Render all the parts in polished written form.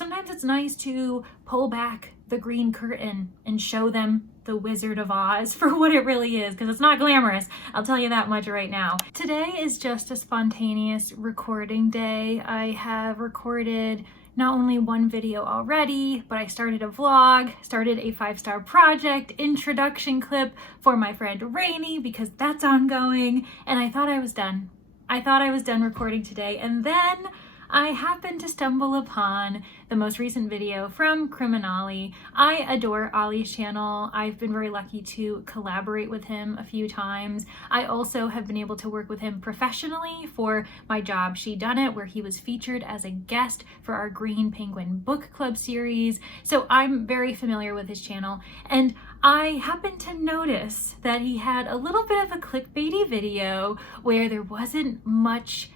sometimes it's nice to pull back the green curtain and show them the Wizard of Oz for what it really is, because it's not glamorous. I'll tell you that much right now. Today is just a spontaneous recording day. I have recorded not only one video already, but I started a vlog, started a 5-star project introduction clip for my friend Rainey because that's ongoing, and I thought I was done. I thought I was done recording today, and then I happened to stumble upon the most recent video from Criminali. I adore Ollie's channel. I've been very lucky to collaborate with him a few times. I also have been able to work with him professionally for my job She Done It, where he was featured as a guest for our Green Penguin Book Club series. So I'm very familiar with his channel, and I happened to notice that he had a little bit of a clickbaity video where there wasn't much,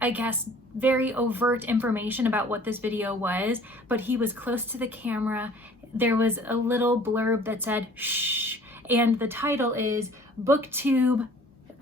I guess, very overt information about what this video was, but he was close to the camera. There was a little blurb that said, shh, and the title is BookTube.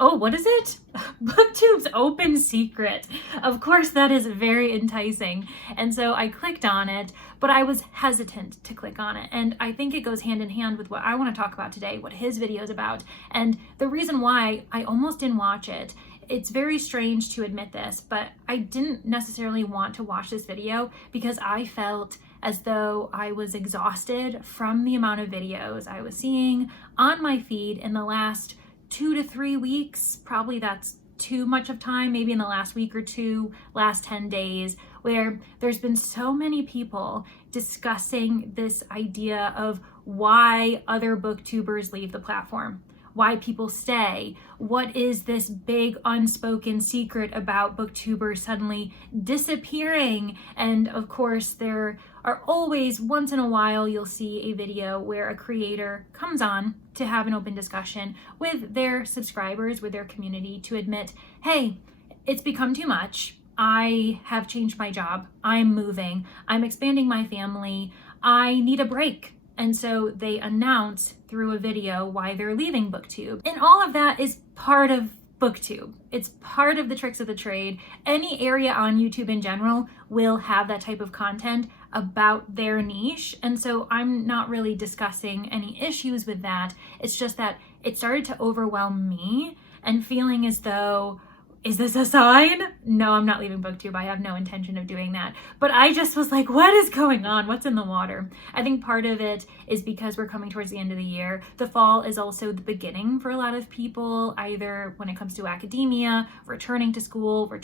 Oh, what is it? BookTube's Open Secret. Of course, that is very enticing. And so I clicked on it, but I was hesitant to click on it. And I think it goes hand in hand with what I want to talk about today, what his video is about. And the reason why I almost didn't watch it, it's very strange to admit this, but I didn't necessarily want to watch this video because I felt as though I was exhausted from the amount of videos I was seeing on my feed in the last 2 to 3 weeks. Probably that's too much of time, maybe in the last week or two, last 10 days, where there's been so many people discussing this idea of why other booktubers leave the platform, why people stay. What is this big unspoken secret about booktubers suddenly disappearing? And of course, there are always, once in a while, you'll see a video where a creator comes on to have an open discussion with their subscribers, with their community, to admit, hey, it's become too much. I have changed my job. I'm moving. I'm expanding my family. I need a break. And so they announce through a video why they're leaving BookTube. And all of that is part of BookTube. It's part of the tricks of the trade. Any area on YouTube in general will have that type of content about their niche. And so I'm not really discussing any issues with that. It's just that it started to overwhelm me and feeling as though, is this a sign? No, I'm not leaving BookTube. I have no intention of doing that. But I just was like, what is going on? What's in the water? I think part of it is because we're coming towards the end of the year. The fall is also the beginning for a lot of people, either when it comes to academia, returning to school, their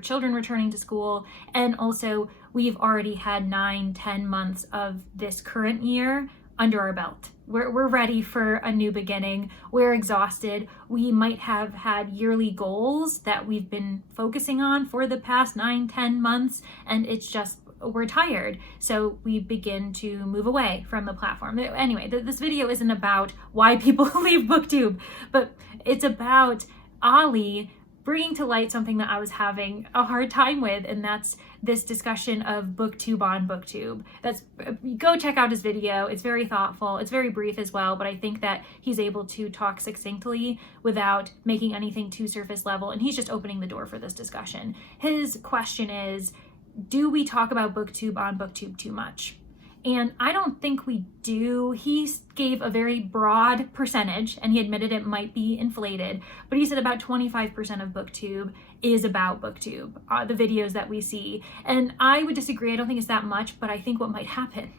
children returning to school. And also we've already had 9-10 months of this current year under our belt. We're ready for a new beginning. We're exhausted. We might have had yearly goals that we've been focusing on for the past 9-10 months, and it's just, we're tired. So we begin to move away from the platform. Anyway, this video isn't about why people leave BookTube, but it's about Ollie bringing to light something that I was having a hard time with, and that's this discussion of BookTube on BookTube. Go check out his video. It's very thoughtful. It's very brief as well, but I think that he's able to talk succinctly without making anything too surface level, and he's just opening the door for this discussion. His question is, do we talk about BookTube on BookTube too much? And I don't think we do. He gave a very broad percentage, and he admitted it might be inflated, but he said about 25% of BookTube is about BookTube, the videos that we see. And I would disagree. I don't think it's that much, but I think what might happen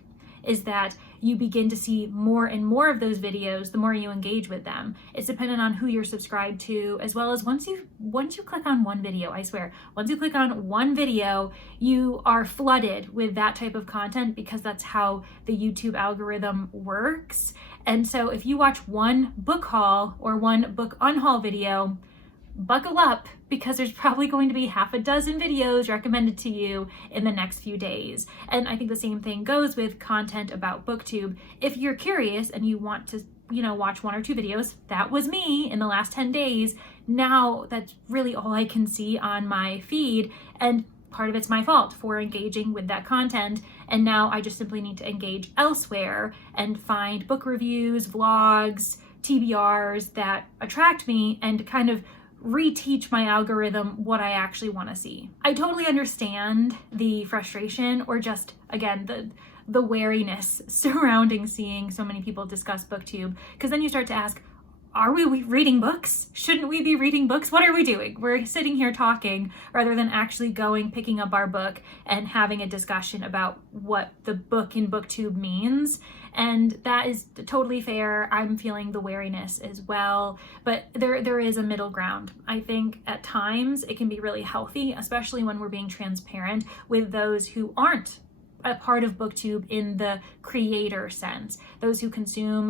is that you begin to see more and more of those videos the more you engage with them. It's dependent on who you're subscribed to, as well as once you click on one video, I swear, once you click on one video, you are flooded with that type of content because that's how the YouTube algorithm works. And so if you watch one book haul or one book unhaul video, buckle up, because there's probably going to be half a dozen videos recommended to you in the next few days. And I think the same thing goes with content about BookTube. If you're curious and you want to, watch 1 or 2 videos, that was me in the last 10 days. Now that's really all I can see on my feed. And part of it's my fault for engaging with that content. And now I just simply need to engage elsewhere and find book reviews, vlogs, TBRs that attract me and kind of reteach my algorithm what I actually want to see. I totally understand the frustration, or just, again, the wariness surrounding seeing so many people discuss booktube, because then you start to ask, are we reading books? Shouldn't we be reading books? What are we doing? We're sitting here talking rather than actually picking up our book and having a discussion about what the book in booktube means. And that is totally fair. I'm feeling the wariness as well, but there is a middle ground. I think at times it can be really healthy, especially when we're being transparent with those who aren't a part of booktube in the creator sense, those who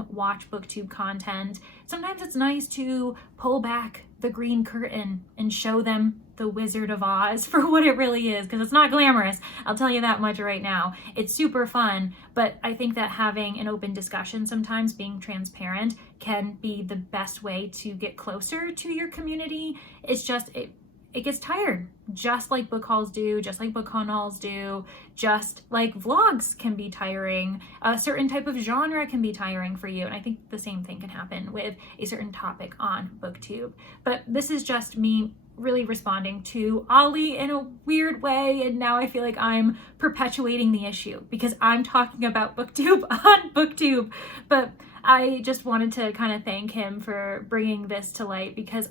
watch booktube content. Sometimes it's nice to pull back the green curtain and show them the Wizard of Oz for what it really is, because it's not glamorous. I'll tell you that much right now. It's super fun, but I think that having an open discussion, sometimes being transparent, can be the best way to get closer to your community. It's just, it gets tired, just like book hauls do, just like book hauls do, just like vlogs can be tiring. A certain type of genre can be tiring for you. And I think the same thing can happen with a certain topic on booktube. But this is just me really responding to Ollie in a weird way. And now I feel like I'm perpetuating the issue because I'm talking about booktube on booktube. But I just wanted to kind of thank him for bringing this to light, because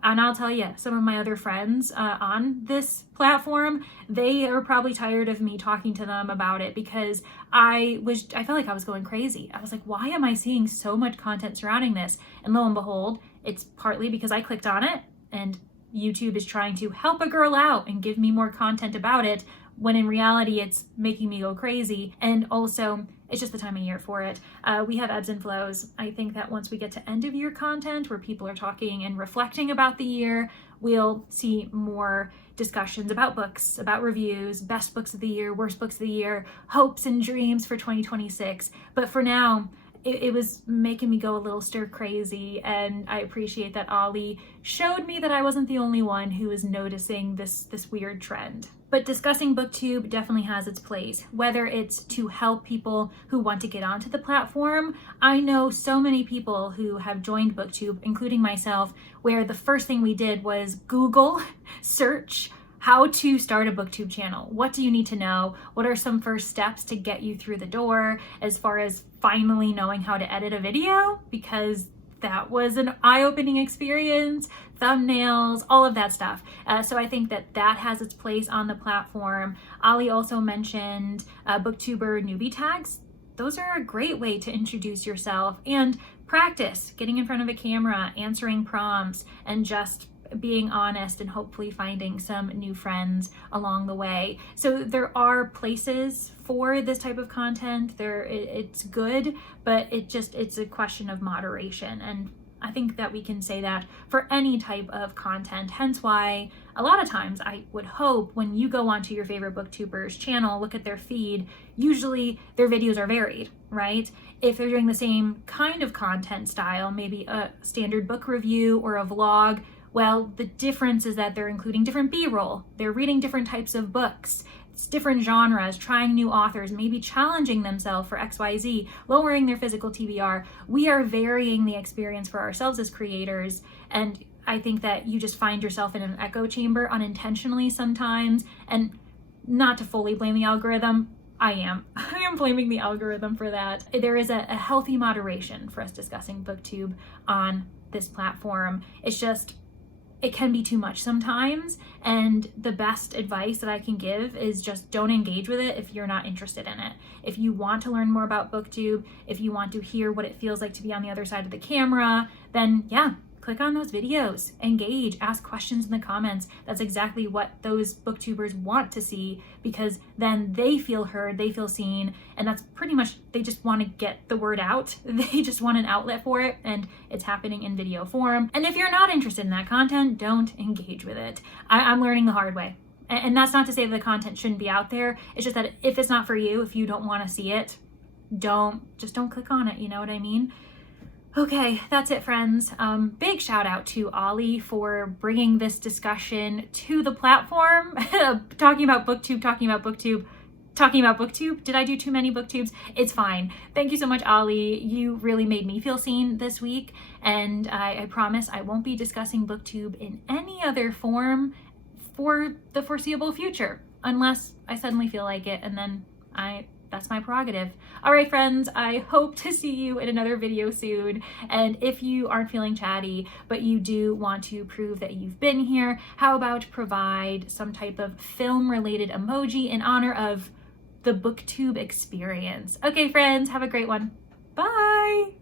and I'll tell you, some of my other friends on this platform, they are probably tired of me talking to them about it, because I felt like I was going crazy. I was like, why am I seeing so much content surrounding this? And lo and behold, it's partly because I clicked on it and YouTube is trying to help a girl out and give me more content about it, when in reality it's making me go crazy. And also, it's just the time of year for it. We have ebbs and flows. I think that once we get to end of year content where people are talking and reflecting about the year, we'll see more discussions about books, about reviews, best books of the year, worst books of the year, hopes and dreams for 2026. But for now, it was making me go a little stir crazy, and I appreciate that Ollie showed me that I wasn't the only one who was noticing this weird trend. But discussing booktube definitely has its place, whether it's to help people who want to get onto the platform. I know so many people who have joined booktube, including myself, where the first thing we did was Google search how to start a booktube channel. What do you need to know? What are some first steps to get you through the door as far as finally knowing how to edit a video? Because that was an eye-opening experience, thumbnails, all of that stuff. So I think that has its place on the platform. Ali also mentioned booktuber newbie tags. Those are a great way to introduce yourself and practice getting in front of a camera, answering prompts, and just being honest and hopefully finding some new friends along the way. So there are places for this type of content. It's good, but it's a question of moderation. And I think that we can say that for any type of content. Hence why a lot of times I would hope when you go onto your favorite booktuber's channel, look at their feed, usually their videos are varied, right? If they're doing the same kind of content style, maybe a standard book review or a vlog, well, the difference is that they're including different B-roll. They're reading different types of books. It's different genres, trying new authors, maybe challenging themselves for XYZ, lowering their physical TBR. We are varying the experience for ourselves as creators. And I think that you just find yourself in an echo chamber unintentionally sometimes. And not to fully blame the algorithm, I am blaming the algorithm for that. There is a healthy moderation for us discussing booktube on this platform. It's just, it can be too much sometimes, and the best advice that I can give is just don't engage with it if you're not interested in it. If you want to learn more about booktube, if you want to hear what it feels like to be on the other side of the camera, then yeah, click on those videos, engage, ask questions in the comments. That's exactly what those booktubers want to see, because then they feel heard, they feel seen, and that's pretty much, they just want to get the word out. They just want an outlet for it, and it's happening in video form. And if you're not interested in that content, don't engage with it. I'm learning the hard way. And that's not to say that the content shouldn't be out there. It's just that if it's not for you, if you don't want to see it, don't click on it, you know what I mean? Okay, that's it, friends. Big shout out to Ollie for bringing this discussion to the platform. Talking about booktube. talking about booktube. Did I do too many booktubes? It's fine. Thank you so much, Ollie. You really made me feel seen this week, and I promise I won't be discussing booktube in any other form for the foreseeable future, unless I suddenly feel like it, and then that's my prerogative. All right, friends, I hope to see you in another video soon. And if you aren't feeling chatty, but you do want to prove that you've been here, how about provide some type of film-related emoji in honor of the booktube experience? Okay, friends, have a great one. Bye.